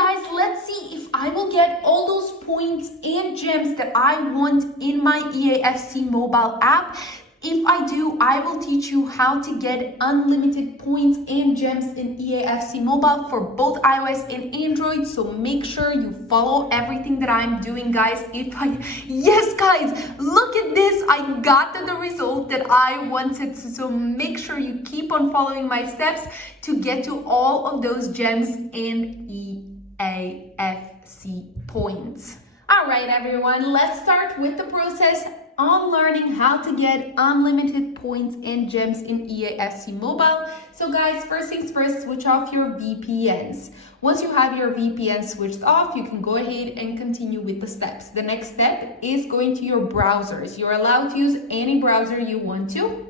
guys, let's see if I will get all those points and gems that I want in my EAFC mobile app. If I do, I will teach you how to get unlimited points and gems in EAFC mobile for both iOS and Android. So make sure you follow everything that I'm doing, guys. Yes, guys, look at this. I got to the result that I wanted. So make sure you keep on following my steps to get to all of those gems and EAFC points. All right, everyone, let's start with the process on learning how to get unlimited points and gems in EAFC mobile. So guys, first things first, switch off your VPNs. Once you have your VPN switched off, you can go ahead and continue with the steps. The next step is going to your browsers. You're allowed to use any browser you want to.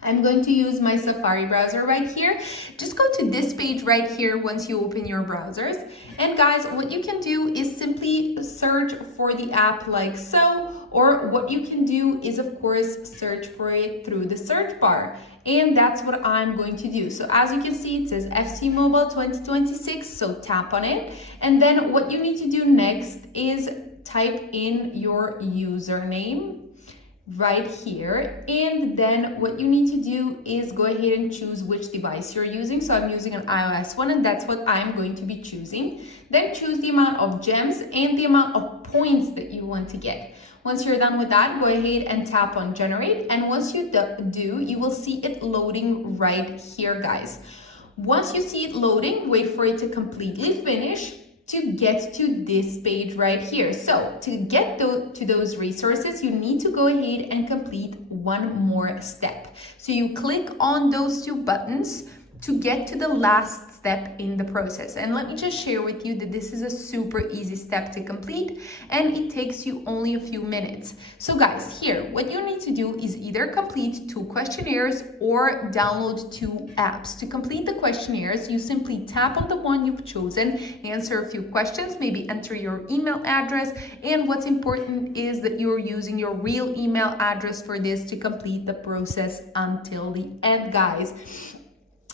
I'm going to use my Safari browser right here. Just go to this page right here once you open your browsers. And guys, what you can do is simply search for the app like so, or what you can do is of course search for it through the search bar. And that's what I'm going to do. So as you can see, it says FC Mobile 2026, so tap on it. And then what you need to do next is type in your username right here, and then what you need to do is go ahead and choose which device you're using. So I'm using an iOS one, and that's what I'm going to be choosing. Then choose the amount of gems and the amount of points that you want to get. Once you're done with that, go ahead and tap on generate, and once you do, you will see it loading right here, guys. Once you see it loading, wait for it to completely finish to get to this page right here. So to get to those resources, you need to go ahead and complete one more step. So you click on those two buttons to get to the last step in the process. And let me just share with you that this is a super easy step to complete, and it takes you only a few minutes. So guys, here, what you need to do is either complete 2 questionnaires or download 2 apps. To complete the questionnaires, you simply tap on the one you've chosen, answer a few questions, maybe enter your email address, and what's important is that you're using your real email address for this to complete the process until the end, guys.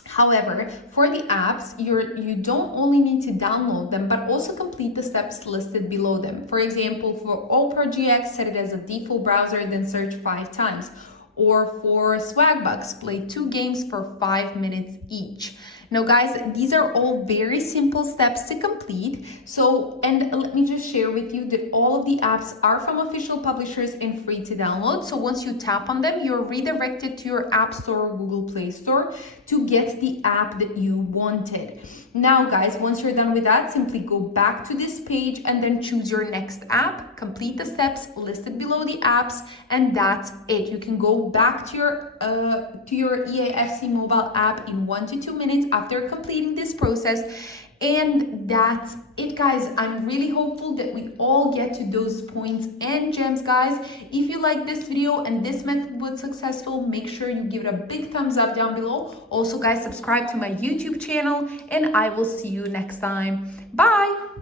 However, for the apps, you don't only need to download them, but also complete the steps listed below them. For example, for Opera GX, set it as a default browser, then search 5 times. Or for Swagbucks, play 2 games for 5 minutes each. Now guys, these are all very simple steps to complete. So, and let me just share with you that all of the apps are from official publishers and free to download. So once you tap on them, you're redirected to your App Store or Google Play Store to get the app that you wanted. Now guys, once you're done with that, simply go back to this page and then choose your next app, complete the steps listed below the apps, and that's it. You can go back to your EAFC mobile app in 1 to 2 minutes after completing this process. And that's it, guys. I'm really hopeful that we all get to those points and gems, guys. If you like this video and this method was successful, make sure you give it a big thumbs up down below. Also, guys, subscribe to my YouTube channel, and I will see you next time. Bye.